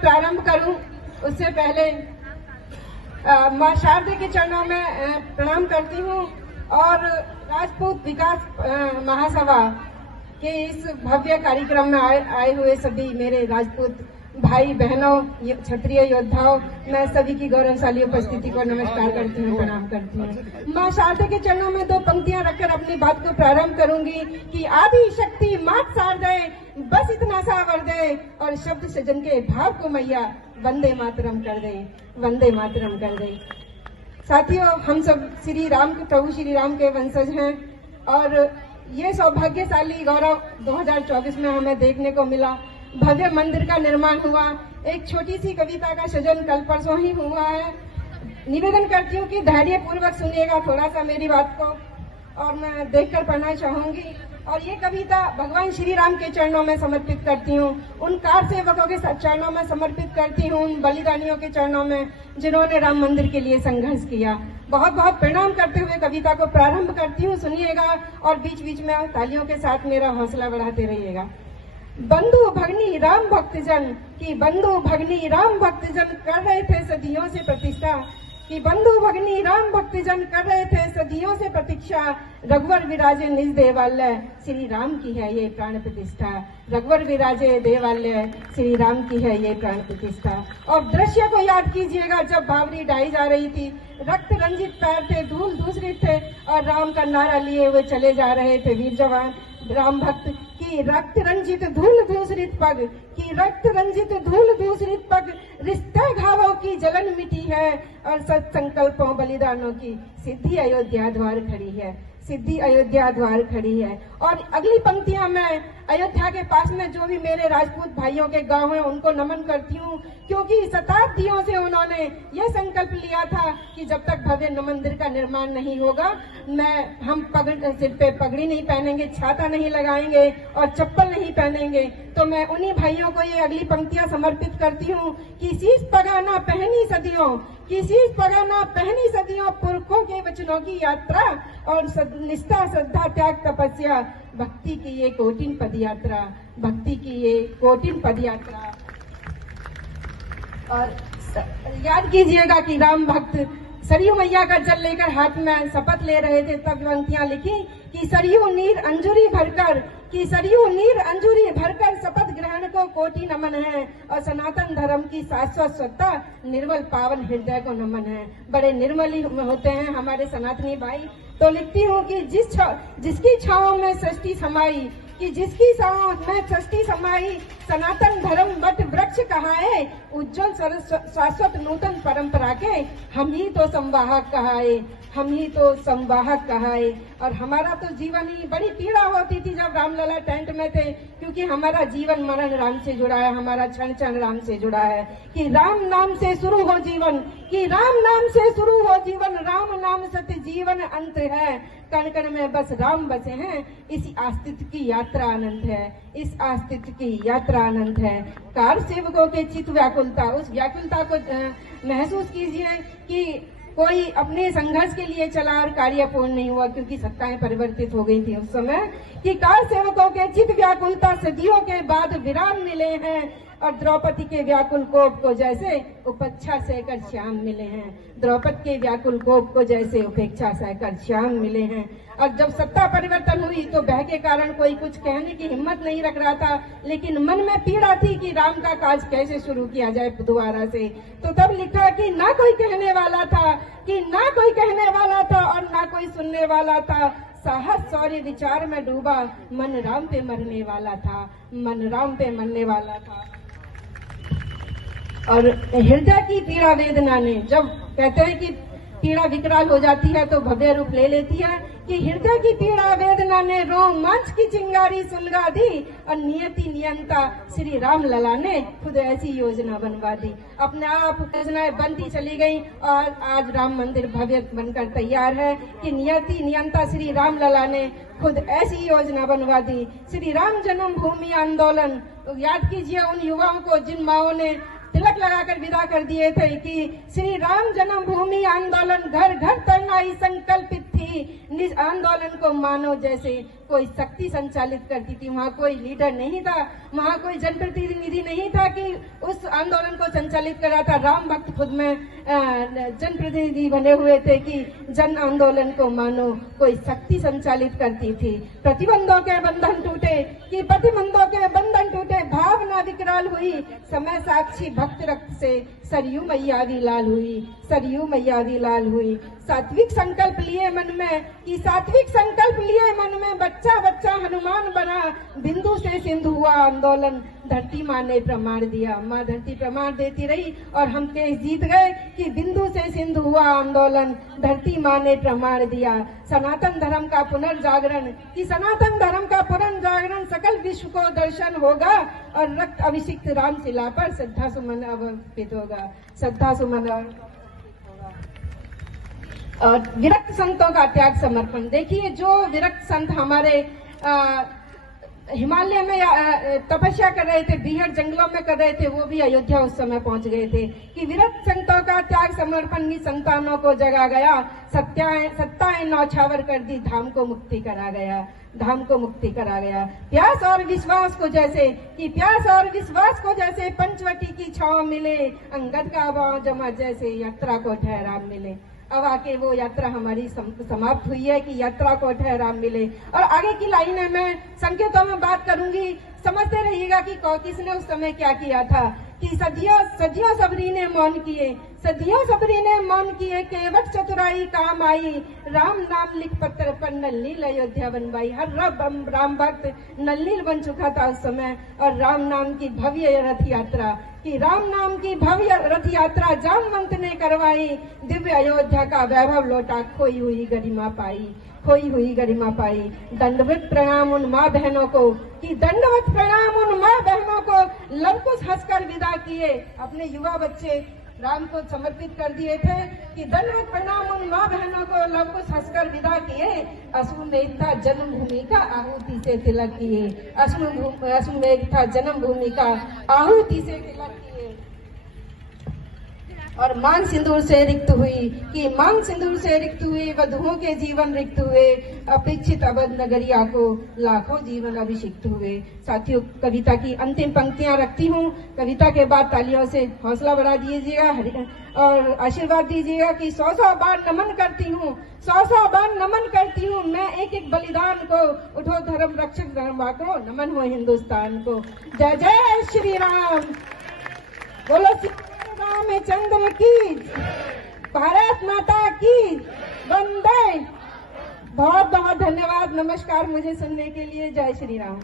प्रारंभ करूं उससे पहले मां शारदा के चरणों में प्रणाम करती हूं और राजपूत विकास महासभा के इस भव्य कार्यक्रम में आए हुए सभी मेरे राजपूत भाई बहनों, क्षत्रिय योद्धाओं, मैं सभी की गौरवशाली उपस्थिति को नमस्कार करती हूँ, प्रणाम करती हूँ। मां शारदा के चरणों में 2 पंक्तियां रखकर अपनी बात को प्रारंभ करूंगी कि आदि शक्ति मात शारदे, बस इतना सा वर दे और शब्द सजन के भाव को मैया वंदे मातरम कर दे, वंदे मातरम कर दे। साथियों, हम सब श्री राम के प्रभु श्री राम के वंशज हैं और ये सौभाग्यशाली गौरव 2024 में हमें देखने को मिला। भव्य मंदिर का निर्माण हुआ, एक छोटी सी कविता का सृजन कल परसों ही हुआ है। निवेदन करती हूँ कि धैर्य पूर्वक सुनिएगा थोड़ा सा मेरी बात को और मैं देखकर पढ़ना चाहूंगी। और ये कविता भगवान श्री राम के चरणों में समर्पित करती हूँ, उन कार सेवकों के चरणों में समर्पित करती हूँ, उन बलिदानियों के चरणों में जिन्होंने राम मंदिर के लिए संघर्ष किया। बहुत बहुत प्रणाम करते हुए कविता को प्रारंभ करती हूँ, सुनिएगा और बीच बीच में तालियों के साथ मेरा हौसला बढ़ाते रहिएगा। बंधु भगनी राम भक्तजन की बंधु भगनी राम भक्तजन कर रहे थे सदियों से प्रतिष्ठा, कि बंधु भगनी राम भक्तजन कर रहे थे सदियों से प्रतीक्षा। रघुवर विराजे निज देवालय, श्री राम की है ये प्राण प्रतिष्ठा। रघुवर विराजे देवालय, श्री राम की है ये प्राण प्रतिष्ठा। और दृश्य को याद कीजिएगा जब बावरी ढाई जा रही थी, रक्त रंजित पैर थे, धूल दूसरित थे और राम का नारा लिए हुए चले जा रहे थे वीर जवान राम भक्त की रक्त रंजित धूल दूसरित पग, की रक्त रंजित धूल दूसरित पग। रिश्ते घावों की जलन मिटी है और सत संकल्पों बलिदानों की सिद्धि अयोध्या द्वार खड़ी है, सिद्धि अयोध्या द्वार खड़ी है। और अगली पंक्तियां मैं अयोध्या के पास में जो भी मेरे राजपूत भाइयों के गांव हैं उनको नमन करती हूँ, क्योंकि शताब्दियों से उन्होंने ये संकल्प लिया था कि जब तक भव्य मंदिर का निर्माण नहीं होगा हम सिर पे पगड़ी नहीं पहनेंगे, छाता नहीं लगाएंगे और चप्पल नहीं पहनेंगे। तो मैं उन्हीं भाइयों को ये अगली पंक्तियां समर्पित करती हूँ कि शीश पगाना पहनी सदियों, कि शीश पगाना पहनी सदियों, पुरखों के वचनों की यात्रा और निष्ठा श्रद्धा त्याग तपस्या, भक्ति की ये कोटिन पद यात्रा, भक्ति की ये कोटिन पद यात्रा। और याद कीजिएगा कि राम भक्त सरयू मैया का जल लेकर हाथ में शपथ ले रहे थे, तब पंक्तियां लिखी कि सरयू नीर अंजुरी भरकर, कि सरयू नीर अंजुरी भरकर शपथ ग्रहण को कोटि नमन है और सनातन धर्म की शाश्वत सत्ता निर्मल पावन हृदय को नमन है। बड़े निर्मल ही होते हैं हमारे सनातनी भाई। तो लिखती हूँ कि जिसकी छांव में सृष्टि समाई, कि जिसकी छांव में सृष्टि समाई, सनातन धर्म वट वृक्ष कहाए, उज्जवल शाश्वत नूतन परंपरा के हम ही तो संवाहक कहाए, हम ही तो संवाहक कहाए। और हमारा तो जीवन ही बड़ी पीड़ा होती थी जब रामलला टेंट में थे, क्योंकि हमारा जीवन मरण राम से जुड़ा है, हमारा क्षण क्षण राम से जुड़ा है। कि राम नाम से शुरू हो जीवन, कि राम नाम से शुरू हो जीवन, राम नाम सत्य जीवन अंत है, कण कण में बस राम बसे हैं, इस अस्तित्व की यात्रा अनंत है, इस अस्तित्व की यात्रा अनंत है। कार सेवकों के चित्त व्याकुलता, उस व्याकुलता को महसूस कीजिए कि कोई अपने संघर्ष के लिए चला और कार्य पूर्ण नहीं हुआ, क्योंकि सत्ताएं परिवर्तित हो गई थी उस समय। कि कार सेवकों के चित्त व्याकुलता सदियों के बाद विराम मिले हैं और द्रौपदी के व्याकुल कोप को जैसे उपेक्षा सहकर श्याम मिले हैं, द्रौपदी के व्याकुल कोप को जैसे उपेक्षा सहकर श्याम मिले हैं। और जब सत्ता परिवर्तन हुई तो भय के कारण कोई कुछ कहने की हिम्मत नहीं रख रहा था, लेकिन मन में पीड़ा थी कि राम का काज कैसे शुरू किया जाए दोबारा से। तो तब लिखा कि ना कोई कहने वाला था, कि ना कोई कहने वाला था और ना कोई सुनने वाला था, साहस शौर्य विचार में डूबा, मन राम पे मरने वाला था, मन राम पे मरने वाला था। और हृदय की पीड़ा वेदना ने, जब कहते हैं कि पीड़ा विकराल हो जाती है तो भव्य रूप ले लेती है, कि हृदय की पीड़ा वेदना ने रोमांच की चिंगारी सुलगा दी और नियति नियंता श्री राम लला ने खुद ऐसी योजना बनवा दी। अपने आप योजनाएं बनती चली गई और आज राम मंदिर भव्य बनकर तैयार है। कि नियति नियंता श्री राम लला ने खुद ऐसी योजना बनवा दी। श्री राम जन्मभूमि आंदोलन, तो याद कीजिए उन युवाओं को जिन माओं ने तिलक लगाकर विदा कर दिए थे कि श्री राम जन्मभूमि आंदोलन घर घर करना ही संकल्पित थी। निज आंदोलन को मानो जैसे कोई शक्ति संचालित करती थी। वहाँ कोई लीडर नहीं था, वहाँ कोई जनप्रतिनिधि नहीं था कि उस आंदोलन को संचालित कर रहा था। राम भक्त खुद में जनप्रतिनिधि बने हुए थे कि जन आंदोलन को मानो कोई शक्ति संचालित करती थी। प्रतिबंधों के बंधन टूटे कि प्रतिबंधों के बंधन टूटे, भावना विकराल हुई, समय साक्षी भक्त रक्त से सरयू मैया भी लाल हुई, सरयू मैया भी लाल हुई। सात्विक संकल्प लिए मन में कि सात्विक संकल्प लिए मन में, बच्चा बच्चा हनुमान बना, बिंदु से सिंधु हुआ आंदोलन, धरती माँ ने प्रमाण दिया। माँ धरती प्रमाण देती रही और हम देश जीत गए कि बिंदु से सिंधु हुआ आंदोलन, धरती माँ ने प्रमाण दिया। सनातन धर्म का पुनर्जागरण कि सनातन धर्म का पुनर्जागरण, सकल विश्व को दर्शन होगा और रक्त अभिषिक्त रामशिला पर श्रद्धा सुमन अर्पित होगा, श्रद्धा सुमन अर्पित होगा। और विरक्त संतों का त्याग समर्पण, देखिए जो विरक्त संत हमारे हिमालय में तपस्या कर रहे थे, बीहड़ जंगलों में कर रहे थे, वो भी अयोध्या उस समय पहुंच गए थे कि विरक्त संतों का त्याग समर्पण ही संतानों को जगा गया, सत्ताएं नौछावर कर दी, धाम को मुक्ति करा गया, धाम को मुक्ति करा गया। प्यास और विश्वास को जैसे कि प्यास और विश्वास को जैसे पंचवटी की छांव मिले, अंगद का भाव जमा जैसे यात्रा को ठहराव मिले। अब आके वो यात्रा हमारी समाप्त हुई है कि यात्रा को ठहराव मिले। और आगे की लाइनें मैं संकेतों में बात करूंगी, समझते रहिएगा कि किसने उस समय क्या किया था कि सदियों सबरी ने मौन किए, सदियों सबरी ने मौन किए, केवट चतुराई काम आई, राम नाम लिख पत्र पर नल्लील अयोध्या बनवाई। हर राम भक्त नल्लील बन चुका था उस समय। और राम नाम की भव्य रथ यात्रा कि राम नाम की भव्य रथ यात्रा जामवंत ने करवाई, दिव्य अयोध्या का वैभव लौटा, खोई हुई गरिमा पाई, खोई हुई गरिमा पाई। दंडवत प्रणाम उन माँ बहनों को कि दंडवत प्रणाम उन माँ बहनों को, लवकुश हंसकर विदा किए, अपने युवा बच्चे राम को समर्पित कर दिए थे कि दंडवत प्रणाम उन माँ बहनों को, लवकुश हंसकर विदा किए, अश्वमेध था जन्मभूमि का आहुति से तिलक किए, अश्वमेध था जन्मभूमि का आहुति से तिलक किए। और मांग सिंदूर से रिक्त हुई कि मांग सिंदूर से रिक्त हुई, वधुओं के जीवन रिक्त हुए, अपेक्षित अवध नगरिया को लाखों जीवन अभिषिक्त हुए। साथियों, कविता की अंतिम पंक्तियां रखती हूँ। कविता के बाद तालियों से हौसला बढ़ा दीजिएगा और आशीर्वाद दीजिएगा कि 100 बार नमन करती हूँ, 100 बार नमन करती हूँ मैं एक एक बलिदान को, उठो धर्म रक्षक धर्मा को, नमन हो हिंदुस्तान को। जय जय श्री राम, बोलो रामचंद्र की, भारत माता की वंदे। बहुत बहुत धन्यवाद, नमस्कार मुझे सुनने के लिए। जय श्री राम।